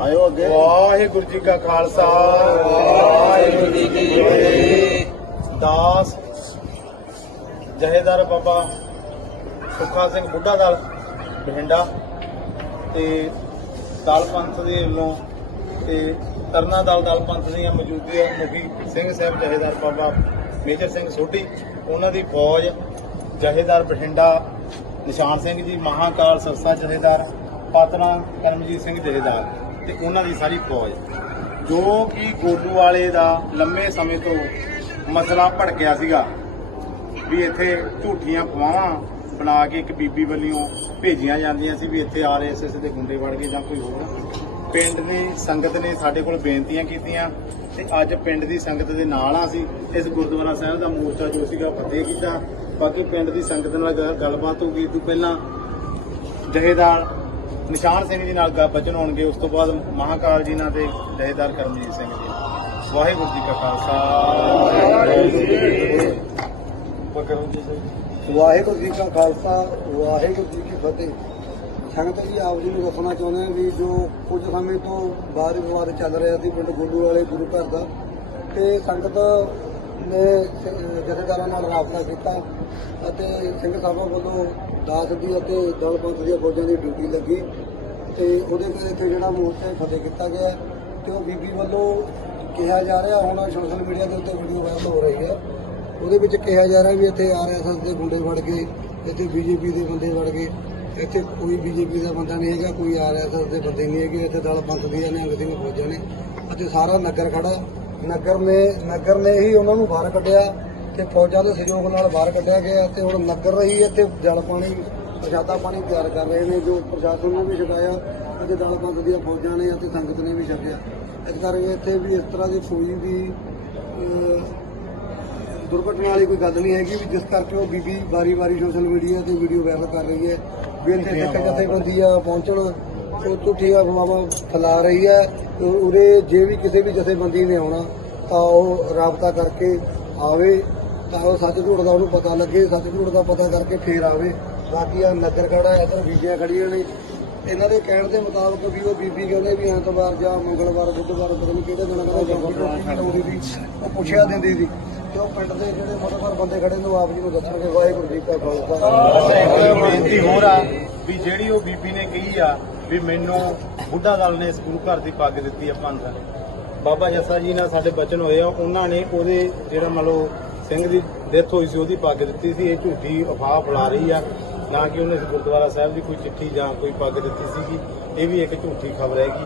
ਆਇਓ ਅੱਗੇ। ਵਾਹਿਗੁਰੂ ਜੀ ਕਾ ਖਾਲਸਾ। ਵਾਹਿਗੁਰੂ ਜੀ ਕੀ ਫਤਿਹ। ਦਾਸ ਜਹੇਦਾਰ ਬਾਬਾ ਸੁੱਖਾ ਸਿੰਘ ਬੁੱਢਾ ਦਲ ਬਠਿੰਡਾ ਤੇ ਦਲ ਪੰਥ ਦੇ ਵੱਲੋਂ ਤੇ ਤਰਨਾ ਦਲ ਦਲ ਪੰਥ ਦੀਆਂ ਮੌਜੂਦਾ ਮੁਖੀ ਸਿੰਘ ਸਾਹਿਬ ਜਹੇਦਾਰ ਬਾਬਾ ਮੇਜਰ ਸਿੰਘ ਸੋਢੀ ਉਹਨਾਂ ਦੀ ਫੌਜ ਜਹੇਦਾਰ ਬਠਿੰਡਾ ਨਿਸ਼ਾਨ ਸਿੰਘ ਜੀ ਮਹਾਕਾਲ ਸਰਸਾ ਜਹੇਦਾਰ ਪਾਤਨਾ ਕਰਮਜੀਤ ਸਿੰਘ ਜਹੇਦਾਰ। ਤੇ ਉਹਨਾਂ ਦੀ ਸਾਰੀ ਫੌਜ। ਜੋ ਕਿ ਗੋਲੂ ਵਾਲੇ ਦਾ ਲੰਮੇ ਸਮੇਂ ਤੋਂ ਮਸਲਾ ਭੜਕਿਆ ਸੀਗਾ ਵੀ ਇੱਥੇ ਝੂਠੀਆਂ ਫਵਾਵਾਂ ਬਣਾ ਕੇ ਇੱਕ ਬੀਬੀ ਵੱਲੋਂ ਭੇਜੀਆਂ ਜਾਂਦੀਆਂ ਸੀ ਵੀ ਇੱਥੇ ਆਰਐਸਐਸ ਦੇ ਗੁੰਡੇ ਵੜ ਗਏ ਜਾਂ ਕੋਈ ਹੋਰ। ਪਿੰਡ ਨੇ ਸੰਗਤ ਨੇ ਸਾਡੇ ਕੋਲ ਬੇਨਤੀਆਂ ਕੀਤੀਆਂ ਤੇ ਅੱਜ ਪਿੰਡ ਦੀ ਸੰਗਤ ਦੇ ਨਾਲ ਆ ਸੀ ਇਸ ਗੁਰਦੁਆਰਾ ਸਾਹਿਬ ਦਾ ਮੋਰਚਾ ਜੋ ਸੀਗਾ ਫਤਿਹ ਕੀਤਾ। ਬਾਕੀ ਪਿੰਡ ਦੀ ਸੰਗਤ ਨਾਲ ਗੱਲ- ਗੱਲਬਾਤ ਹੋ ਗਈ। ਤੋਂ ਪਹਿਲਾਂ ਜਹੇਦਾਰ ਨਿਸ਼ਾਨ ਸਿੰਘ ਜੀ ਨਾਲ ਬਚਨ ਹੋਣਗੇ, ਉਸ ਤੋਂ ਬਾਅਦ ਮਹਾਕਾਲ ਜੀ ਨਾਲ ਤੇ ਜਹੇਦਾਰ ਕਰਮਜੀਤ ਸਿੰਘ ਜੀ। ਵਾਹਿਗੁਰੂ ਜੀ ਕਾ ਖਾਲਸਾ। ਵਾਹਿਗੁਰੂ ਜੀ ਵਾਹਿਗੁਰੂ ਜੀ ਕਾ ਖਾਲਸਾ, ਵਾਹਿਗੁਰੂ ਜੀ ਕੀ ਫਤਿਹ। ਸੰਗਤ ਜੀ, ਆਪ ਜੀ ਨੂੰ ਦੱਸਣਾ ਚਾਹੁੰਦੇ ਹਾਂ ਵੀ ਜੋ ਕੁਝ ਸਮੇਂ ਤੋਂ ਬਾਅਦ ਵਿਵਾਦ ਚੱਲ ਰਿਹਾ ਸੀ ਪਿੰਡ ਗੁੱਲੂ ਵਾਲੇ ਗੁਰੂ ਘਰ ਦਾ, ਤੇ ਸੰਗਤ ਨੇ ਜਥੇਦਾਰਾਂ ਨਾਲ ਰਾਬਤਾ ਕੀਤਾ ਅਤੇ ਸਿੰਘ ਸਾਹਿਬਾਂ ਵੱਲੋਂ ਦਾਸ ਦੀ ਅਤੇ ਦਲ ਪੰਥ ਦੀਆਂ ਫੌਜਾਂ ਦੀ ਡਿਊਟੀ ਲੱਗੀ ਤੇ ਉਹਦੇ ਤੇ ਜਿਹੜਾ ਮੋਰਚਾ ਫਤਿਹ ਕੀਤਾ ਗਿਆ ਹੈ। ਤੇ ਉਹ ਬੀਬੀ ਵੱਲੋਂ ਕਿਹਾ ਜਾ ਰਿਹਾ, ਹੁਣ ਸੋਸ਼ਲ ਮੀਡੀਆ ਦੇ ਉੱਤੇ ਵੀਡੀਓ ਵਾਇਰਲ ਹੋ ਰਹੀ ਹੈ। ਉਹਦੇ ਵਿੱਚ ਕਿਹਾ ਜਾ ਰਿਹਾ ਵੀ ਇੱਥੇ ਆਰਐਸਐਸ ਦੇ ਗੁੰਡੇ ਵੜ ਗਏ, ਇੱਥੇ ਬੀਜੇਪੀ ਦੇ ਬੰਦੇ ਵੜ ਗਏ। ਇੱਥੇ ਕੋਈ ਬੀਜੇਪੀ ਦਾ ਬੰਦਾ ਨਹੀਂ ਹੈਗਾ, ਕੋਈ ਆਰਐਸਐਸ ਦੇ ਬੰਦੇ ਨਹੀਂ ਹੈਗੇ, ਇੱਥੇ ਦਲ ਪੰਥ ਦੀਆਂ ਨੇ ਅੰਗਦੀਆਂ ਫੌਜਾਂ ਨੇ। ਅਤੇ ਸਾਰਾ ਨਗਰ ਖੜਾ ਨਗਰ ਨੇ ਨਗਰ ਨੇ ਹੀ ਉਹਨਾਂ ਨੂੰ ਬਾਹਰ ਕੱਢਿਆ ਤੇ ਫੌਜਾਂ ਦੇ ਸਹਿਯੋਗ ਨਾਲ ਬਾਹਰ ਕੱਢਿਆ ਗਿਆ ਤੇ ਹੁਣ ਨਗਰ ਰਹੀ ਇੱਥੇ ਜਲ ਪਾਣੀ ਪ੍ਰਸ਼ਾਦਾ ਪਾਣੀ ਤਿਆਰ ਕਰ ਰਹੇ ਨੇ ਜੋ ਪ੍ਰਸ਼ਾਸਨ ਨੂੰ ਵੀ ਛਕਾਇਆ ਅਤੇ ਦਲ ਪੰਥ ਦੀਆਂ ਫੌਜਾਂ ਨੇ ਅਤੇ ਸੰਗਤ ਨੇ ਵੀ ਛਕਿਆ। ਇਸ ਕਰਕੇ ਇੱਥੇ ਵੀ ਇਸ ਤਰ੍ਹਾਂ ਦੀ ਕੋਈ ਵੀ ਦੁਰਘਟਨਾ ਵਾਲੀ ਕੋਈ ਗੱਲ ਨਹੀਂ ਹੈਗੀ ਵੀ ਜਿਸ ਕਰਕੇ ਉਹ ਬੀਬੀ ਵਾਰੀ-ਵਾਰੀ ਸੋਸ਼ਲ ਮੀਡੀਆ ਤੇ ਵੀਡੀਓ ਵਾਇਰਲ ਕਰ ਰਹੀ ਹੈ। ਵੀ ਇੱਥੇ ਤੱਕ ਜਥੇਬੰਦੀਆਂ ਪਹੁੰਚਣ ਉਹ ਝੂਠੀਆਂ ਅਫਵਾਹਾਂ ਫੈਲਾ ਰਹੀ ਹੈ। ਤੇ ਉਰੇ ਜੇ ਵੀ ਕਿਸੇ ਵੀ ਜਥੇਬੰਦੀ ਨੇ ਆਉਣਾ ਤਾਂ ਉਹ ਰਾਬਤਾ ਕਰਕੇ ਆਵੇ ਤਾਂ ਉਹ ਸੱਚ ਝੂਠ ਦਾ ਉਹਨੂੰ ਪਤਾ ਲੱਗੇ ਸੱਚ ਝੂਠ ਦਾ ਪਤਾ ਕਰਕੇ ਫੇਰ ਆਵੇ। ਬਾਕੀ ਆ ਨਗਰ ਖੜਾ ਇੱਧਰ ਬੀਬੀਆਂ ਖੜੀਆਂ ਨੇ। ਇਹਨਾਂ ਦੇ ਕਹਿਣ ਦੇ ਮੁਤਾਬਕ ਵੀ ਉਹ ਬੀਬੀ ਕਹਿੰਦੇ ਵੀ ਐਤਵਾਰ ਜਾਂ ਮੰਗਲਵਾਰ ਬੁੱਧਵਾਰ ਪਤਾ ਨਹੀਂ ਕਿਹੜੇ ਦਿਨ ਕਹਿੰਦੇ ਸੀ ਉਹ ਪੁੱਛਿਆ ਦਿੰਦੀ ਸੀ। ਤੇ ਉਹ ਪਿੰਡ ਦੇ ਜਿਹੜੇ ਮੋਟਰਸਾਈਕਲ ਬੰਦੇ ਖੜੇ ਨੇ ਉਹ ਆਪ ਜੀ ਨੂੰ ਦੱਸਣਗੇ ਵਾਹਿਗੁਰੂ ਜੀ ਕਾ ਖਾਲਸਾ। ਬੇਨਤੀ ਹੋਰ ਆ ਵੀ ਜਿਹੜੀ ਉਹ ਬੀਬੀ ਨੇ ਕਹੀ ਆ ਵੀ ਮੈਨੂੰ ਬੁੱਢਾ ਦਲ ਨੇ ਇਸ ਘਰ ਦੀ ਪੱਗ ਦਿੱਤੀ ਆ ਪੰਥ ਨੇ ਬਾਬਾ ਜੱਸਾ ਜੀ ਨਾਲ ਸਾਡੇ ਬਚਨ ਹੋਏ ਆ, ਉਹਨਾਂ ਨੇ ਉਹਦੇ ਜਿਹੜਾ ਮੰਨ ਲਓ ਸਿੰਘ ਦੀ ਡੈਥ ਹੋਈ ਸੀ, ਉਹਦੀ ਪੱਗ ਦਿੱਤੀ ਸੀ, ਇਹ ਝੂਠੀ ਅਫਵਾਹ ਫੈਲਾ ਰਹੀ ਆ। ਨਾ ਕਿ ਉਹਨੇ ਗੁਰਦੁਆਰਾ ਸਾਹਿਬ ਦੀ ਕੋਈ ਚਿੱਠੀ ਜਾਂ ਕੋਈ ਪੱਗ ਦਿੱਤੀ ਸੀਗੀ, ਇਹ ਵੀ ਇੱਕ ਝੂਠੀ ਖਬਰ ਹੈਗੀ।